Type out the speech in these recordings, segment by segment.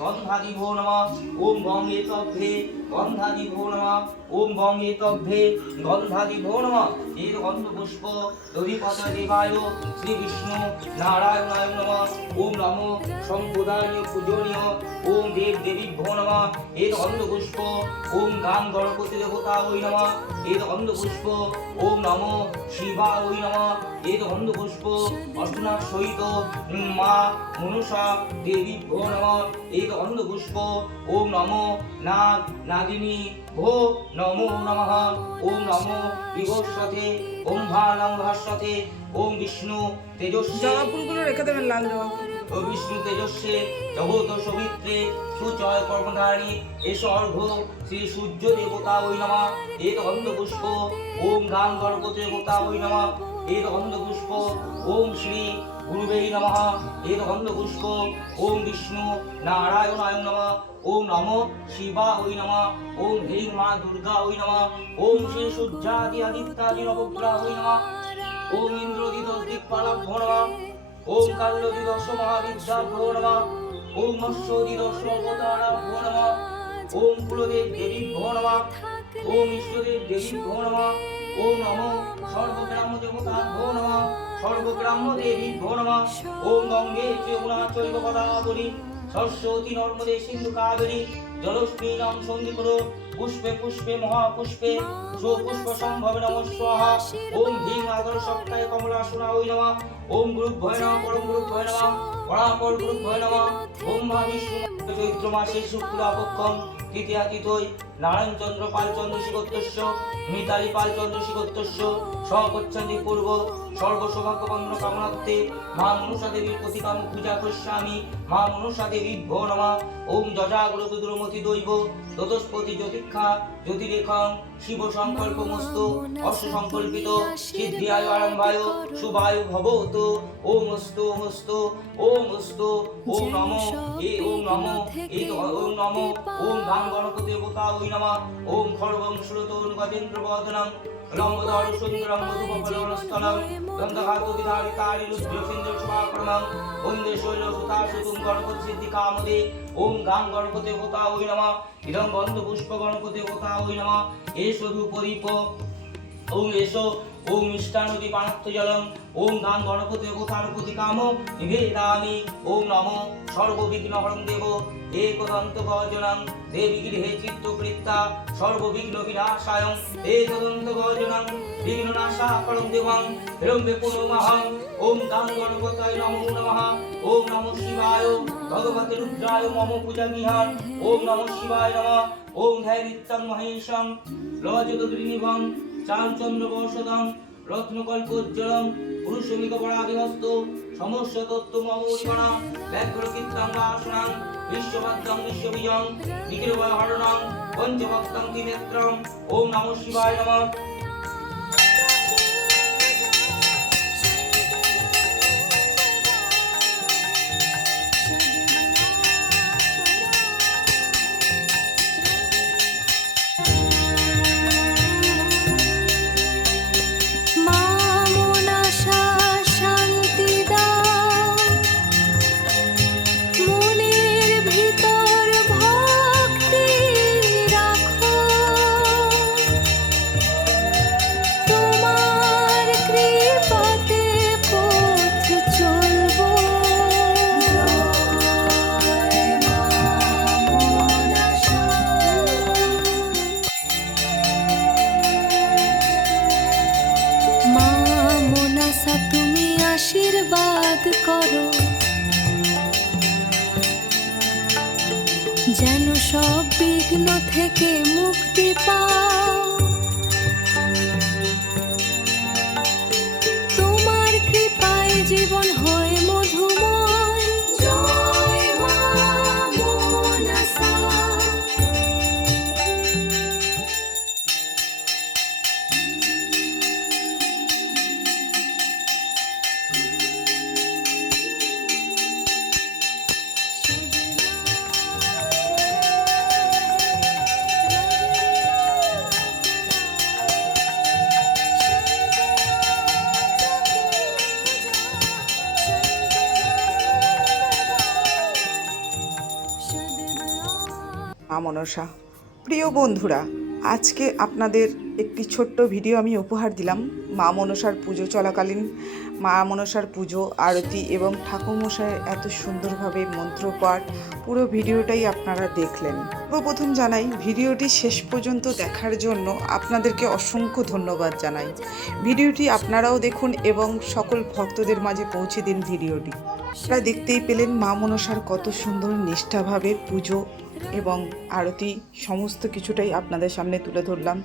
গন্ধাদিভো নমঃ ওম গং এতভ্যে গন্ধাদিভো নমঃ ওম গং এতভ্যে গন্ধাদিভো নমঃ এর গন্ধ পুষ্প দধিপত দেবায় শ্রী বিষ্ণু নারায়ণায় নমঃ ওম নমো সম্প্রদানীয় পূজনীয় ওম দেব দেবীভ্যো নমঃ এর গন্ধ পুষ্প ওম গাং গণপতি দেবতা ওই নমঃ এর গন্ধ পুষ্প ওম নমো শিবা ওই নমঃ এর গন্ধ পুষ্প অষ্টনাথ সহিত মা মনসা দেবীভ্যো নমঃ এর গন্ধ পুষ্প ওম নমো নাগ নাগিনী ভো নমো নমঃ ওম নমো বিভস্বতে ওম ভানাং ভাস্বতে ওম বিষ্ণু তেজস্বী জবা ফুলগুলো রেখে দেবেন, লাল জবা ফুল। ও বিষ্ণু তেজস্বী জগত সবিত্রে সুচয় কর্মধারী এস অর্ঘ শ্রী সূর্য দেবতা ওই নমঃ এর গন্ধ পুষ্প ওম গাং গণপতি দেবতা ওই নমঃ এর গন্ধ পুষ্প ওম শ্রী গুরুবেই নমঃ এর গন্ধ পুষ্প ওম বিষ্ণু নারায়ণায় নমঃ ওম নমো শিবা ওই নমঃ ওম হ্রিং মা দুর্গা ওই নমঃ ওম শ্রী সূর্যাদি আদিত্যাদি নবগ্রহ ওই নমঃ ওম ইন্দ্রদি দিকপালাভ্যো নমঃ ওম কাল্যদি দশ মহাবিদ্যাভ্যো নমঃ ওম মৎস্যদি দশ অবতারাভ্যো নমঃ ওম কুলদেব দেবীভ্যো নমঃ ওম ইষ্টদেব দেবীভ্যো নমঃ ওম নমো সর্বগ্রাম্য দেবতাভ্যো নমঃ সর্বগ্রাম্য দেবীভ্যো নমঃ ওম গঙ্গে যমুনা চৈব গোদাবরী সরস্বতী নর্মদে সিন্ধু কাবেরী জলস্মিনাং সন্ধিকুরু পুষ্পে পুষ্পে মহাপুষ্পে সুপুষ্প সম্ভবে নমঃ স্বাহা ওম হ্রিং আদর্শক্তায় কমলাসুনা ওই নমঃ ওম গুরুভ্যয় নমঃ পরম গুরুভ্যয় নমঃ পরাপর গুরুভ্যয় নমঃ ওম মা বিষ্ণু চৈত্র মাসে শুক্লাপক্ষম তৃতীয়া তিথৈ নারায়ণ চন্দ্র পাল চন্দ্র শিগোত্তস্য মিতালি পাল চন্দ্র শিগোত্তস্য সপচ্ছন্দি পূর্ব সর্ব সৌভাগ্য বন্ধন কামনার্থে মা মনসা দেবীর প্রতিকাম পূজা করিষ্যামি মা মনসা দেবীভ্যো নমঃ ওম যজাগ্রত দুর্মতি দৈব ততস্পতি জ্যোতিক্ষা জ্যোতিরেখং শিব সংকল্পমস্তু অশ্ব সংকল্পিত সিদ্ধিয়ায় আরম্ভায় শুভায় ভবতু ওম অস্তু অস্তু ওম অস্তু ওম নমো এ ওম নমো এ ওম নমো ওম গাং গণপতি দেবতা ওই নমঃ ওম খড়বং শ্রুতং গজেন্দ্র বদনং লম্বধর সুন্দরং মধুপফলনস্থলং গন্ধঘাতু বিধারিতারি রুদ্রসিন্ধু শুভাকর্মং বন্দে শৈল সুতা সুতুং গণপতি সিদ্ধি কামদে ওম গাং গণপতি দেবতা ওই নমঃ ইদং গন্ধ পুষ্প গণপতি দেবতা ওই নমঃ এসো ধূপদীপ ওম এসো ওম মিষ্টান্নদি পানাত্য জলম ওম গাং গণপতি দেবতার প্রতিকাম নিবেদামি ওম নমো সর্ববিঘ্ন হরং দেব একদন্ত গজনং দেবী গৃহে চিত্তকৃত্তা সর্ববিঘ্ন বিনাশায়ং একদন্ত গজনং বিঘ্ননাশাকরং দেবং হিরম্বে পুনমহং ওম গাং গণপতয়ে নমো নমঃ ওম নমঃ শিবায় ভগবতে রুদ্রায় মম পূজামিহান ওম নমঃ শিবায় নমঃ ওম ধৈর্যং মহেশং লজগদ্রিনিভং চাঞ্চন্দ্র বর্ষদং রত্নকল্পোজ্জ্বলং পুরুষমিক পরাবিহস্ত সমস্ত তত্ত্ব মমরিমাণা ব্যাঘ্রকীর্তঙ্গাসনাং বিশ্বভদ্রং বিশ্ববিজং নিখিলভয়হরণং পঞ্চভক্তং ত্রিনেত্রং ওম নমঃ শিবায় নমঃ তুমি আশীর্বাদ করো যেন সব বিঘ্ন থেকে মুক্তি পাও তোমার কৃপায় জীবন হয় মধুময় জয় মা মনসা মা মনসা। প্রিয় বন্ধুরা, আজকে আপনাদের একটি ছোট্ট ভিডিও আমি উপহার দিলাম। মা মনসার পুজো চলাকালীন মা মনসার পুজো, আরতি এবং ঠাকুরমশাইয়ের এত সুন্দরভাবে মন্ত্রপাঠ, পুরো ভিডিওটাই আপনারা দেখলেন। সর্বপ্রথম জানাই, ভিডিওটি শেষ পর্যন্ত দেখার জন্য আপনাদেরকে অসংখ্য ধন্যবাদ জানাই। ভিডিওটি আপনারাও দেখুন এবং সকল ভক্তদের মাঝে পৌঁছে দিন ভিডিওটি। আপনারা দেখতেই পেলেন মা মনসার কত সুন্দর নিষ্ঠাভাবে পুজো এবং আরতি সমস্ত কিছুটাই আপনাদের সামনে তুলে ধরলাম।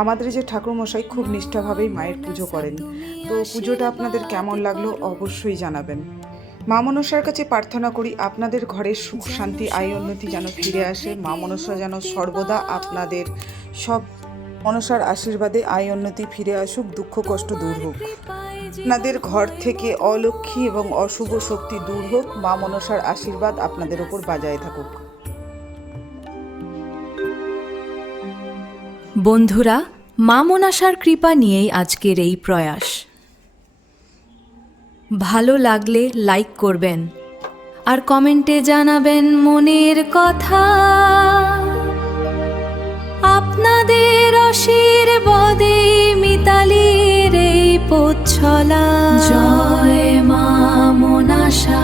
আমাদের যে ঠাকুরমশাই খুব নিষ্ঠাভাবেই মায়ের পুজো করেন। তো পুজোটা আপনাদের কেমন লাগলো অবশ্যই জানাবেন। মা মনসার কাছে প্রার্থনা করি আপনাদের ঘরের সুখ শান্তি আয় উন্নতি যেন ফিরে আসে। মা মনসা যেন সর্বদা আপনাদের সব মনসার আশীর্বাদে আয় উন্নতি ফিরে আসুক, দুঃখ কষ্ট দূর হোক, আপনাদের ঘর থেকে অলক্ষ্মী এবং অশুভ শক্তি দূর হোক। মা মনসার আশীর্বাদ আপনাদের ওপর বজায় থাকুক। বন্ধুরা, মা মনসার কৃপা নিয়েই আজকের এই প্রয়াস। ভালো লাগলে লাইক করবেন আর কমেন্টে জানাবেন মনের কথা। আপনাদের আশীর্বাদে মিতালির এই পথ চলা। জয় মা মনসা।